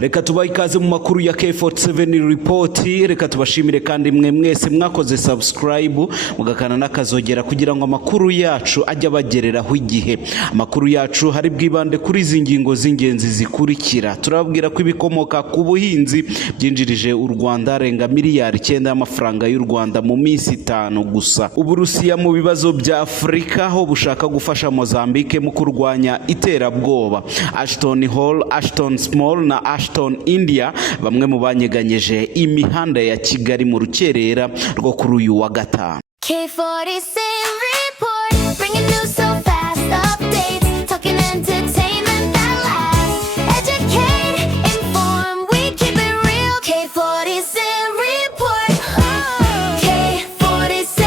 Reka tubahe ikaze mu makuru ya K47 report. Reka tubashimire kandi mwe mwese mwakoze subscribe mugakana nakazogera kugira ngo amakuru yacu ajye abagereraho igihe. Amakuru yacu hari bwibande kuri izi ngingo z'ingenzi zikurikira. Turabwira ko ibikomoka ku buhinzi byinjirije u Rwanda arenga miliyari 9 y'amafaranga y'u Rwanda mu minsi 5 gusa. Uburusiya mu bibazo bya Afrika ho bushaka gufasha Mozambique mu kurwanya iterabwoba. Ashton Hall, Ashton Small na Ashton India bamwe mu banyeganyeje imihanda ya Kigali mu rukerera rwo kuri uyu wa gatanu. K47 report, bringing news so fast, updates, talking entertainment that lasts, educate, inform, we keep it real. K47 report, K47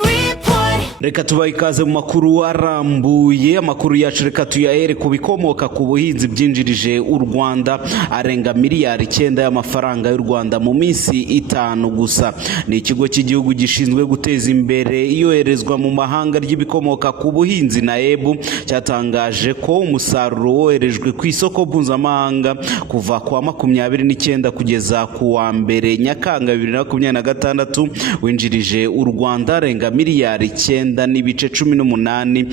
report. Reka tubahe ikaze mu makuru arambuye. Amakuru yacu reka tuyahere ku bikomoka ku buhinzi byinjirije u Rwanda arenga miliyari 9 y'amafaranga y'u Rwanda mu minsi 5 gusa. Ni ikigo cy'igihugu gishinzwe guteza imbere iyoherezwa mu mahanga ry'ibikomoka ku buhinzi NAEB cyatangaje ko umusaruro woherejwe ku isoko mpuzamahanga kuva kwa 29 kugeza ku wa mbere Nyakanga 2026 winjirije u Rwanda arenga miliyari 9 n'ibice 18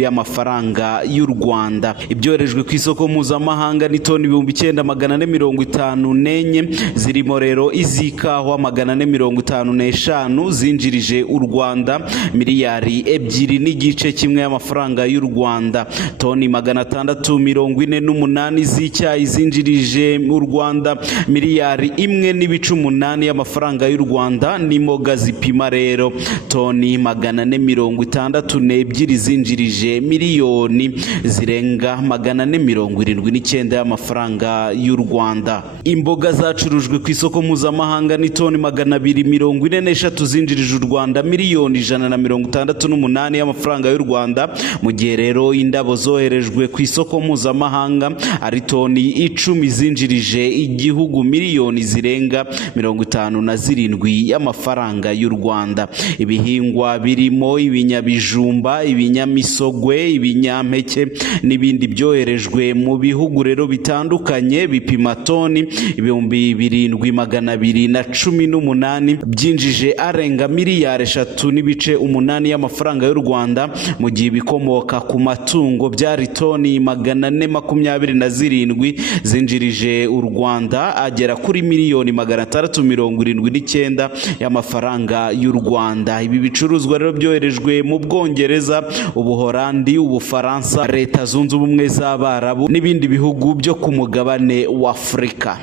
y'amafaranga y'u Rwanda. Ibyoherejwe ku isoko mpuzamahanga ni toni 9454 zirimo rero izikawa 455 zinjirije u Rwanda miliyari 2 n'igice kimwe y'amafaranga y'u Rwanda. Toni 648 z'icyayi zinjirije u Rwanda miliyari 1 n'ibice 8 y'amafaranga y'u Rwanda. N'imboga zipima rero toni 462 zinjirije miliyoni zirenga 479 y'amafaranga y'u Rwanda. Imboga zacurujwe ku isoko mpuzamahanga ni toni 243 zinjirije u Rwanda miliyoni 168 y'amafaranga y'u Rwanda, mu gihe rero indabo zoherejwe ku isoko mpuzamahanga ari toni 10 zinjirije igihugu miliyoni zirenga 57 y'amafaranga y'u Rwanda. Ibihingwa birimo ibinyabijumba, ibinyamisogwe, ibinyampeke n'ibindi byoherejwe mu bihugu rero bitandukanye bipima toni 7218 byinjije arenga miliyari 3 n'ibice 8 y'amafaranga y'u Rwanda, mu gihe ibikomoka ku matungo byari toni 427 zinjirije u Rwanda agera kuri miliyoni 679 y'amafaranga y'u Rwanda. Ibi bicuruzwa rero byoherejwe mu Bwongereza, Ubuholandi, Ubufaransa, Leta Zunze Ubumwe z'Abarabu n'ibindi bihugu byo ku mugabane wa Afrika.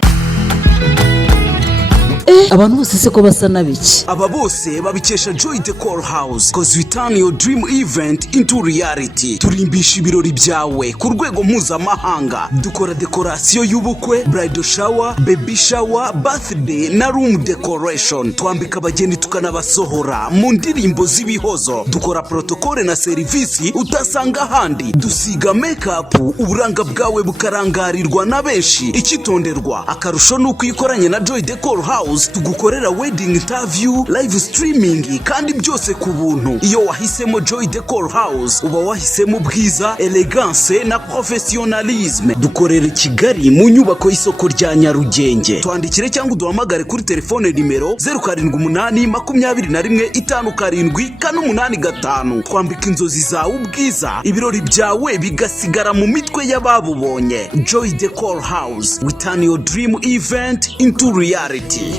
Abantu bose se ko basa nabiki? Aba bose babikesha Joy Decor House, cause we turn your dream event into reality. Turimbisha ibirori byawe ku rwego mpuzamahanga. Dukora dekorasiyo y'ubukwe, bridal shower, baby shower, birthday na room decoration. Twambika abageni tukanabasohora mu ndirimbo z'ibihozo. Dukora protocole na serivisi utasanga handi. Dusiga makeup, uburanga bwawe bukarangarirwa na benshi. Ikitonderwa akarusho nuko ikoranye na Joy Decor House tugukorera wedding interview, live streaming kandi byose ku buntu. Iyo wahisemo Joy Decor House uba wahisemo ubwiza, elegance na professionalisme. Dukorera Kigali mu nyubako y'isoko rya Nyarugenge. Twandikire cyangwa uduhamagare kuri telefone nimero 0782215785. Twambika inzozi zawe ubwiza, ibirori byawe bigasigara mu mitwe y'ababubonye. Joy Decor House, we turn your dream event into reality.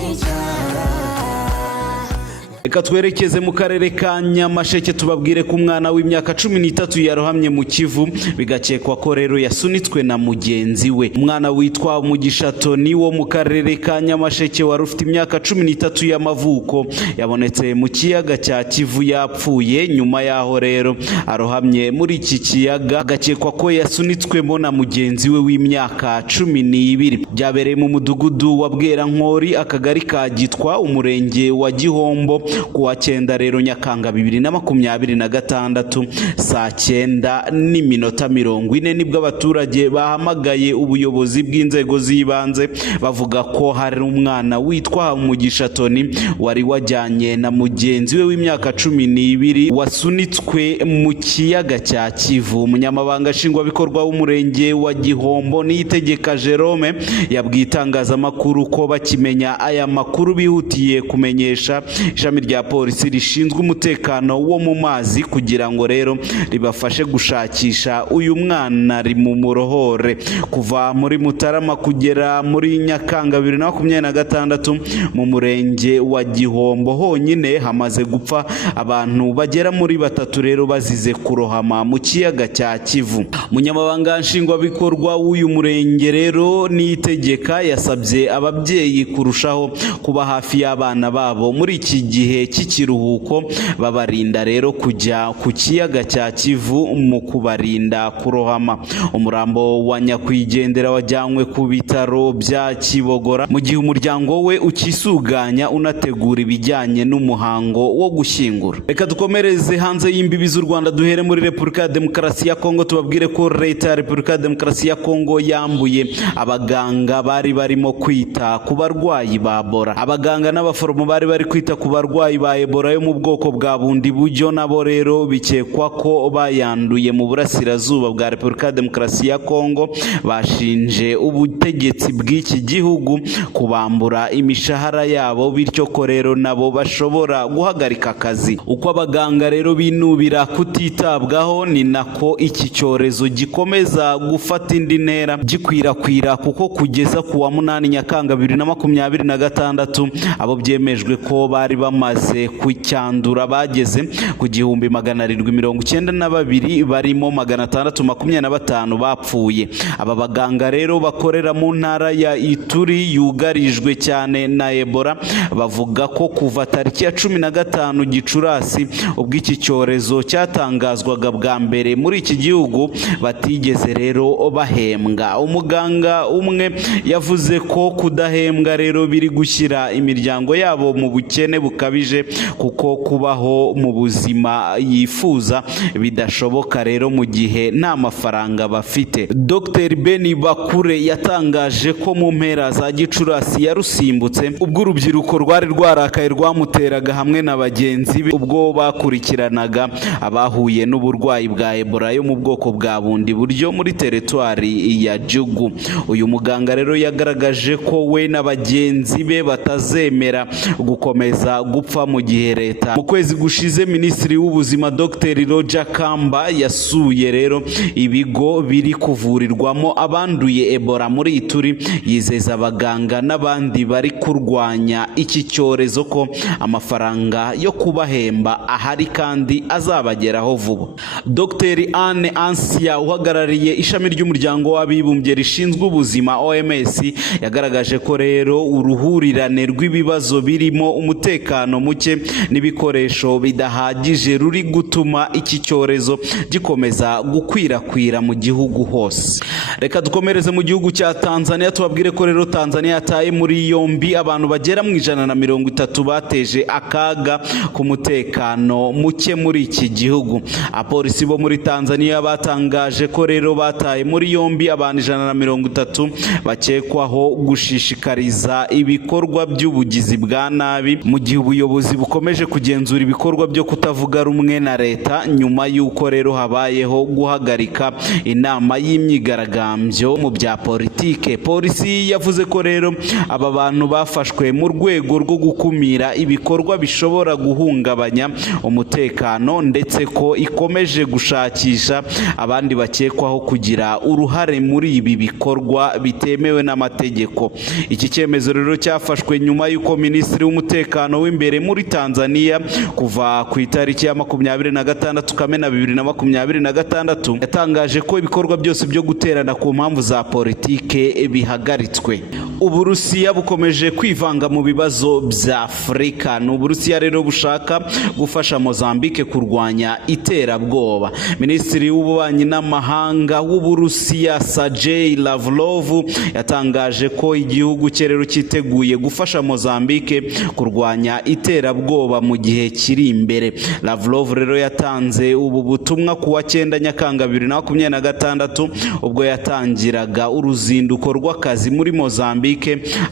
Reka twerekeze mu karere ka Nyamasheke tubabwire ku mwana w'imyaka 13 yarohamye mu Kivu, bigakekwa ko rero yasunitswe na mugenzi we. Umwana witwa Mugisha Toni wo mu karere ka Nyamasheke wari ufite imyaka 13 y'amavuko yabonetse mu kiyaga cya Kivu yapfuye. Nyuma yaho rero arohamye muri iki kiyaga, agakekwa ko yasunitswemo na mugenzi we w'imyaka 12. Byabereye mu mudugudu wa Bwerankori, akagari ka Gitwa, umurenge wa Gihombo, kuwa 9 rero Nyakanga 2026 saa 9:40 nibwo abaturage bahamagaye ubuyobozi bw'inzego z'ibanze bavuga ko hari umwana witwa Umugisha Tony wari wajyanye na mugenzi we w'imyaka 12 wasunitswe mu kiyaga cya Kivu. Umunyamabanga nshingwabikorwa w'umurenge wa Gihombo Niyitegeka Jerome yabwiye itangazamakuru ko bakimenya aya makuru bihutiye kumenyesha ishami rya polisi rishinzwe umutekano wo mu mazi kugira ngo rero ribafashe gushakisha uyu mwana rimumurohore. Kuva muri Mutarama kugera muri Nyakanga 2026 mu murenge wa Gihombo honyine hamaze gupfa abantu bagera muri 3 rero bazize kurohama mu kiyaga cya Kivu. Umunyamabanga nshingwabikorwa w'uyu murenge rero Niyitegeka yasabye ababyeyi kurushaho kuba hafi y'abana babo muri iki gihe cy'ikiruhuko, babarinda rero kujya ku kiyaga cya Kivu mu kubarinda kurohama. Umurambo wa nyakwigendera wajyanywe ku bitaro bya Kibogora mu gihe umuryango we ukisuganya unategura ibijyanye n'umuhango wo gushyingura. Reka dukomereze hanze y'imbibi z'u Rwanda, duhere muri Repubulika ya Demokarasi ya Kongo. Tubabwire ko leta ya Repubulika ya Demokarasi ya Kongo yambuye abaganga bari barimo kwita ku barwayi ba Ebola. Abaganga n'abaforomo bari bari kwita ku barwayi ba Ebola yo mu bwoko bwa bundi buryo nabo rero bikekwa ko bayanduye mu burasirazuba bwa Repubulika ya Demokarasi ya Kongo bashinje ubutegetsi bw'iki gihugu kubambura imishahara yabo, bityo ko rero nabo bashobora guhagarika akazi. Uko abaganga rero binubira kutitabwaho ni nako iki cyorezo gikomeza gufata indi ntera gikwirakwira, kuko kugeza ku wa 8 Nyakanga 2026 abo byemejwe ko bari bamaze kucyandura bageze ku 1792 barimo 625 bapfuye. Aba baganga rero bakorera mu ntara ya Ituri yugarijwe cyane na Ebola bavuga ko kuva tariki ya 15 Gicurasi ubwo iki cyorezo cyatangazwaga bwa mbere muri iki gihugu batigeze rero bahembwa. Umuganga umwe yavuze ko kudahembwa rero biri gushyira imiryango yabo mu bukene bukabije, kuko kubaho mu buzima yifuza bidashoboka rero mu gihe nta mafaranga bafite. Dr Beni Bakure yatangaje ko mu mpera za Gicurasi yarusimbutse ubwo urubyiruko rwari rwarakaye rwamuteraga hamwe na bagenzi be ubwo bakurikiranaga abahuye n'uburwayi bwa Ebola yo mu bwoko bwa bundi buryo muri teritwari ya Jugu. Uyu muganga rero yagaragaje ko we na bagenzi be batazemera gukomeza gupfa mu gihe leta. Mu kwezi gushize Minisitiri w'Ubuzima Dr Roger Kamba yasuye rero ibigo biri kuvurirwamo abanduye Ebola muri Ituri, yizeza abaganga n'abandi bari kurwanya iki cyorezo ko amafaranga yo kubahemba ahari kandi azabageraho vuba. Dr Anne Ansia uhagarariye ishami ry'umuryango w'abibumbye rishinzwe ubuzima OMS yagaragaje ko rero uruhurirane rw'ibibazo birimo umutekano muke n'ibikoresho bidahagije ruri gutuma iki cyorezo gikomeza gukwirakwira mu gihugu hose. Reka dukomereze mu gihugu cya Tanzania, tubabwire ko rero Tanzania yataye muri yombi abantu bagera mu 130 bateje akaga ku mutekano muke muri iki gihugu. Apolisi bo muri Tanzania batangaje ko rero bataye muri yombi abantu 130 bakekwaho gushishikariza ibikorwa by'ubugizi bwa nabi, mu gihe ubuyobozi bukomeje kugenzura ibikorwa byo kutavuga rumwe na leta nyuma y'uko rero habayeho guhagarika inama y'imyigaragambyo mu bya politike. Polisi yavuze ko rero aba bantu bafashwe mu rwego rwo gukumira ibikorwa bishobora guhungabanya umutekano, ndetse ko ikomeje gushakisha abandi bakekwaho kugira uruhare muri ibi bikorwa bitemewe n'amategeko. Iki cyemezo rero cyafashwe nyuma y'uko Minisitiri w'Umutekano w'imbere muri Tanzania kuva ku itariki ya 26 Kamena 2026 yatangaje ko ibikorwa byose byo guterana ku mpamvu za politike bihagaritswe. Uburusiya bukomeje kwivanga mu bibazo bya Afurika. Ni Uburusiya rero bushaka gufasha Mozambique kurwanya iterabwoba. Minisitiri w'ububanyi n'amahanga w'Uburusiya Sergei Lavrov yatangaje ko igihugu cye rero cyiteguye gufasha Mozambique kurwanya iterabwoba mu gihe kiri imbere. Lavrov rero yatanze ubu butumwa kuwa 9 Nyakanga 2026 ubwo yatangiraga uruzinduko rw'akazi muri Mozambique,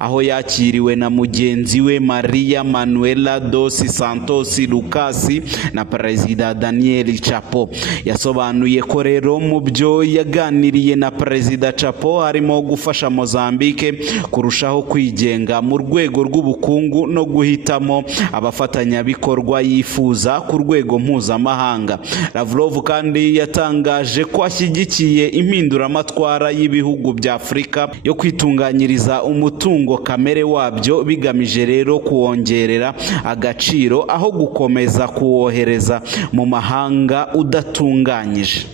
aho yakiriwe na mugenzi we Maria Manuela dos Santos Lucas na Perezida Daniel Chapo. Yasobanuye ko rero mu byo yaganiriye na Perezida Chapo harimo gufasha Mozambique kurushaho kwigenga mu rwego rw'ubukungu no guhitamo abafatanyabikorwa yifuza ku rwego mpuzamahanga. Lavrov kandi yatangaje ko ashyigikiye impinduramatwara y'ibihugu bya Afurika yo kwitunganyiriza umutungo kamere wabyo, bigamije rero kuwongerera agaciro aho gukomeza kuwohereza mu mahanga udatunganyije.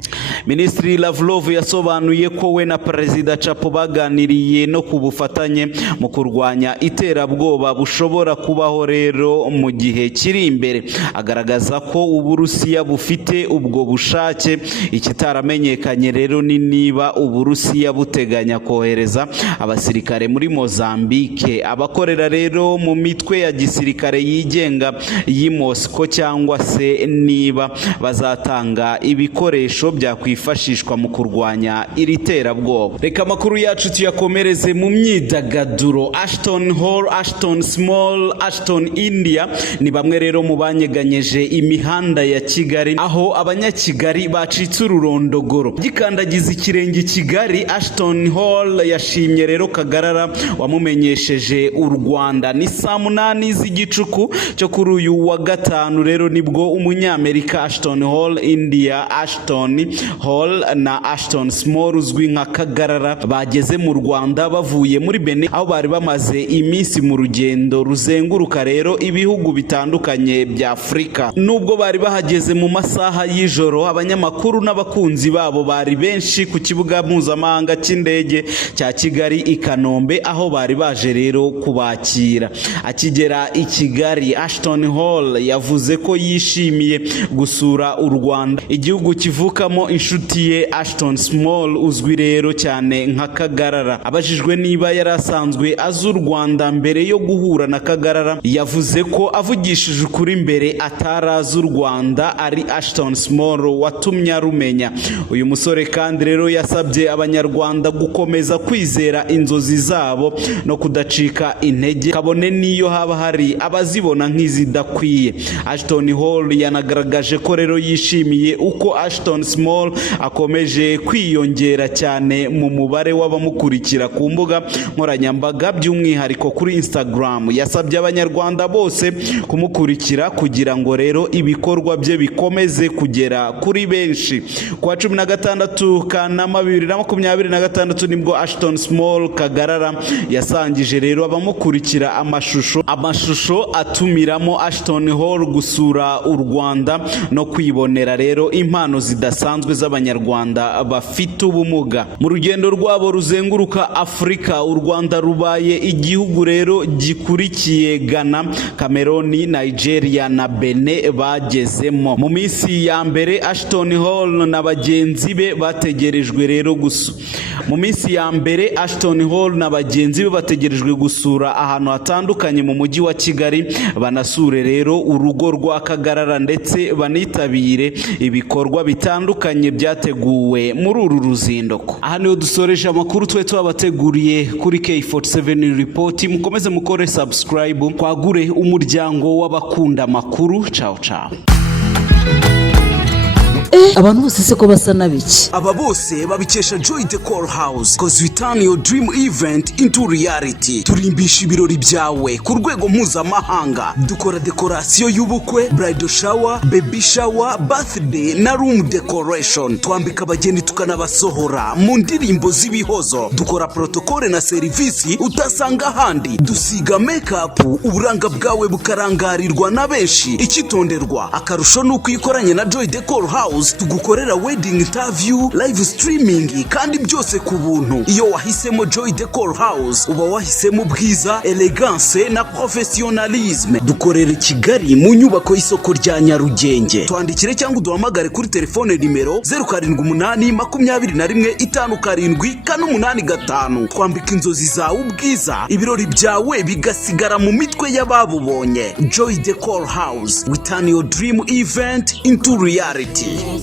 Minisitiri Lavrov yasobanuye ko we na Perezida Chapo baganiriye no ku bufatanye mu kurwanya iterabwoba bushobora kubaho rero mu gihe kiri imbere. Agaragaza ko Uburusiya bufite ubwo bushake. Ikitaramenyekanye rero ni niba Uburusiya buteganya kohereza abasirikare muri Mozambique, abakorera rero mu mitwe ya gisirikare yigenga y'i Moscow, cyangwa se niba bazatanga ibikoresho byakwifashishwa mu kurwanya iri terabwoba. Reka amakuru yacu tuyakomereze mu myidagaduro. Ashton Hall, Ashton Small, Ashton India ni bamwe rero mu banyeganyeje imihanda ya Kigali, aho abanyakigali bacitse ururondogoro. Gikandagiza ikirenge Kigali, Ashton Hall yashimye rero Kagarara wamumenyesheje u Rwanda. Ni saa 8 z'igicuku cyo kuri uyu wa gatanu rero nibwo umunyamerika Ashton Hall India, Ashton Hall na Ashton Small uzwi nka Kagarara bageze mu Rwanda bavuye muri Benin, aho bari bamaze iminsi mu rugendo ruzenguruka rero ibihugu bitandukanye bya Afurika. Nubwo bari bahageze mu masaha y'ijoro, abanyamakuru n'abakunzi babo bari benshi ku kibuga mpuzamahanga cy'indege cya Kigali i Kanombe, aho bari baje rero kubakira. Akigera i Kigali, Ashton Hall yavuze ko yishimiye gusura u Rwanda, igihugu kivukamo inshuti ye Ashton Small uzwi rero cyane nka Kagarara. Abajijwe niba yari asanzwe azi u Rwanda mbere yo guhura na Kagarara, yavuze ko avugishije ukuri mbere atarazi u Rwanda ari Ashton Small watumye arumenya. Uyu musore kandi rero yasabye abanyarwanda gukomeza kwizera inzozi zabo no kudacika intege, kabone niyo haba hari abazibona nk'izidakwiye. Ashton Hall yanagaragaje ko rero yishimiye uko Ashton Small akomeje kwiyongera cyane mu mubare w'abamukurikira ku mbuga nkoranyambaga, by'umwihariko kuri Instagram. Yasabye abanyarwanda bose kumukurikira kugira ngo rero ibikorwa bye bikomeze kugera kuri benshi. Kuwa 16 Kanama 2026 nibwo Ashton Small Kagarara yasangije rero abamukurikira amashusho atumiramo Ashton Hall gusura u Rwanda no kwibonera rero impano zidasanzwe z'abanyarwanda bafite ubumuga. Mu rugendo rwabo ruzenguruka Afurika, u Rwanda rubaye igihugu rero gikurikiye Ghana, Cameroon, Nigeria na Benin bagezemo. Mu minsi ya mbere Ashton Hall na bagenzi be bategerejwe rero gusura ahantu hatandukanye mu mujyi wa Kigali, banasure rero urugo rwa Kagarara ndetse banitabire ibikorwa bitandukanye byateguwe muri uru ruzinduko. Aha niho dusoreje amakuru twe twabateguriye kuri K47 Report. Mukomeze mukore subscribe, kwagure umuryango w'abakunda amakuru. Ciao ciao. Abantu bose se ko basa nabiki? Aba bose babikesha Joy Decor House, cause we turn your dream event into reality. Turimbisha ibirori byawe ku rwego mpuzamahanga. Dukora dekorasiyo y'ubukwe, bridal shower, baby shower, birthday na room decoration. Twambika abageni tukanabasohora mu ndirimbo z'ibihozo. Dukora protocole na serivisi utasanga handi. Dusiga makeup, uburanga bwawe bukarangarirwa na benshi. Ikitonderwa, akarusho nuko ikoranye na Joy Decor House House tugukorera wedding interview, live streaming kandi byose ku buntu. Iyo wahisemo Joy Decor House uba wahisemo ubwiza, elegance na professionalisme. Dukorera i Kigali mu nyubako y'isoko rya Nyarugenge. Twandikire cyangwa uduhamagare kuri telefone nimero 0782215785. Twambika inzozi zawe ubwiza, ibirori byawe bigasigara mu mitwe y'ababubonye. Joy Decor House, we turn your dream event into reality.